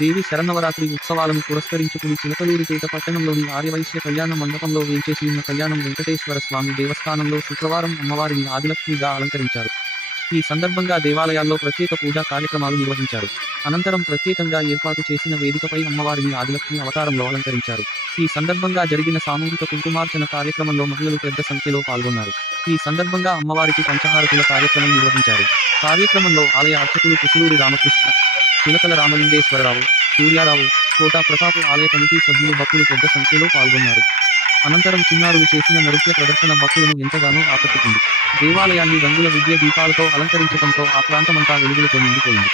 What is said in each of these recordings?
దేవి శరణవరాత్రి ఉత్సవాలను పురస్కరించుకుని చిలకలూరిపేట పట్టణంలోని ఆర్యవైశ్య కళ్యాణ మండపంలో వేంచేసి ఉన్న కళ్యాణం వెంకటేశ్వర స్వామి దేవస్థానంలో శుక్రవారం అమ్మవారిని ఆదిలక్ష్మిగా అలంకరించారు. ఈ సందర్భంగా దేవాలయాల్లో ప్రత్యేక పూజా కార్యక్రమాలు నిర్వహించారు. అనంతరం ప్రత్యేకంగా ఏర్పాటు చేసిన వేదికపై అమ్మవారిని ఆదిలక్ష్మి అవతారంలో అలంకరించారు. ఈ సందర్భంగా జరిగిన సామూహిక కుంకుమార్చన కార్యక్రమంలో మహిళలు పెద్ద సంఖ్యలో పాల్గొన్నారు. ఈ సందర్భంగా అమ్మవారికి పంచహారతుల కార్యక్రమం నిర్వహించారు. కార్యక్రమంలో ఆలయ అర్చకులు కుసులూరి రామకృష్ణ చిలకల రామలింగేశ్వరరావు సూర్యారావు కోట ప్రతాప్ ఆలయ కమిటీ సభ్యులు భక్తులు పెద్ద సంఖ్యలో పాల్గొన్నారు. అనంతరం చిన్నారులు చేసిన నృత్య ప్రదర్శన భక్తులను ఎంతగానో ఆకట్టుకుంది. దేవాలయాన్ని రంగుల విద్య దీపాలతో అలంకరించడంతో ఆ ప్రాంతమంతా వెలుగులతో నిండిపోయింది.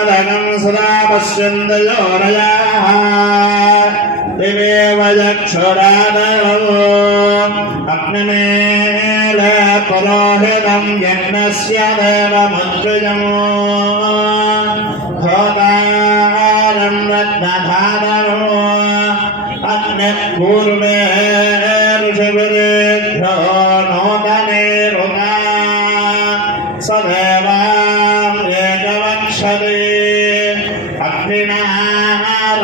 मदनं सदा पश्यन्तयोरयाः दिवेव चक्षुरादरौ अग्निमेल पुरोहितं यज्ञस्य देवमुद्विजम् होतारं रत्नधारौ अग्निपूर्वे ऋषिविरेभ्यो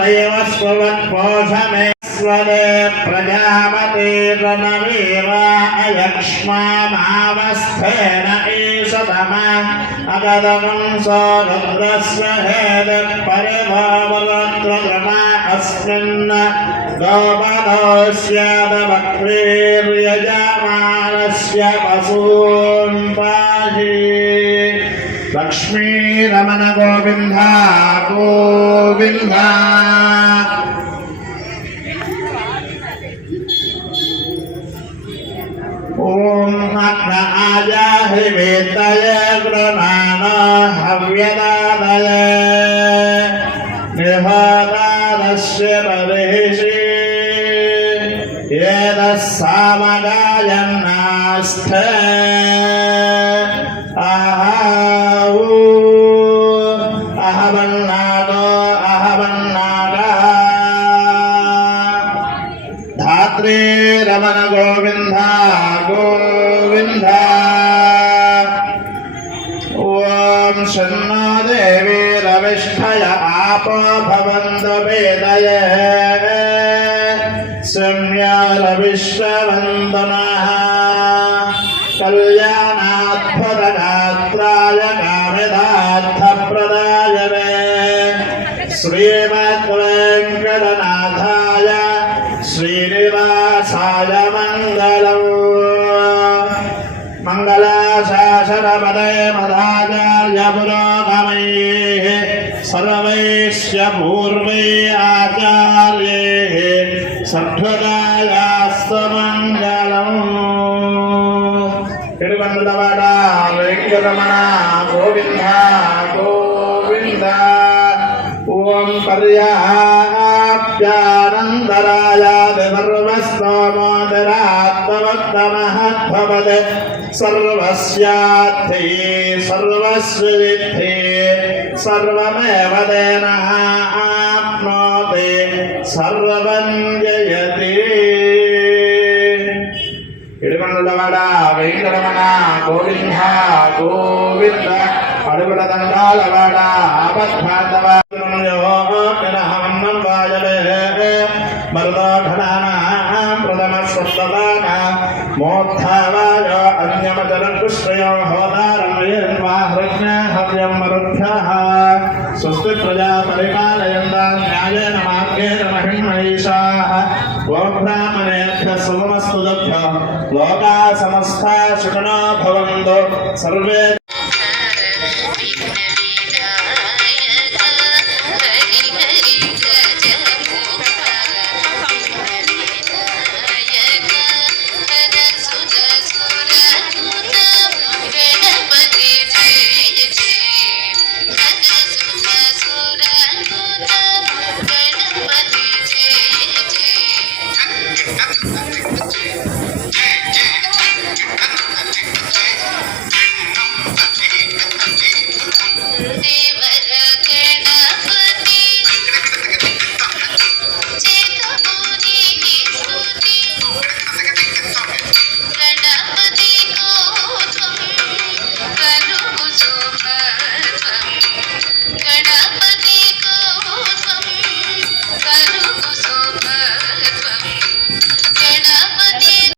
अग्निनालयवस्वत्पोषमेश्वरे प्रजापतिर्नमेव अयक्ष्मामावस्थेन ईशतम अगदनं सो रुद्रस्य हेदपरिभावरत्रमा अस्मिन् गोपदोस्यादवक्रीर्यजमानस्य पशून् पाहि लक्ष्मीरमण गोविन्द गोविन्द ॐ अग्न आयाहि वेतय गृणान हव्यदादय निहोदादस्य प्रवेशे यदः सामगायन्नास्थ आहाऊ धात्रे रमण गोविन्द गोविन्द ॐ शन्नो देवी रविष्ठय आपो भवन्तु वेदय संयरविश्ववन्दनः कल्याणात्फलगात्राय రాజమంగళం మంగళాశాసనపదయ మదాచార్య పురోగమై సర్వైశ్య పూర్వై ఆచార్యే సర్వగాయాస్తమంగళం తిరువందవడ వెంకటరమణ గోవింద గోవింద ఓం సర్వస్తోమోదరాత్మవత్తమహద్భవద్ సర్వస్యార్థే సర్వస్విద్ధే సర్వమేవ దేనః ఆప్నోతి సర్వం జయతి ఇడుకొండలవాడ వెంకటరమణ గోవింద గోవింద అడుగుల దండాలవాడ ఆపద్బాంధవం మోత్థావాయ అన్యమచరకుశ్రయో హోదారమయన్వాహృజ్ఞ హవ్యం మరుభ్యః స్వస్తి ప్రజా పరిపాలయంతా న్యాయేన మార్గేణ మహిమహీషాः ఓం బ్రాహ్మణేభ్య శుభమస్తు దభ్య లోకా సమస్తా సుఖినో భవంతు సర్వే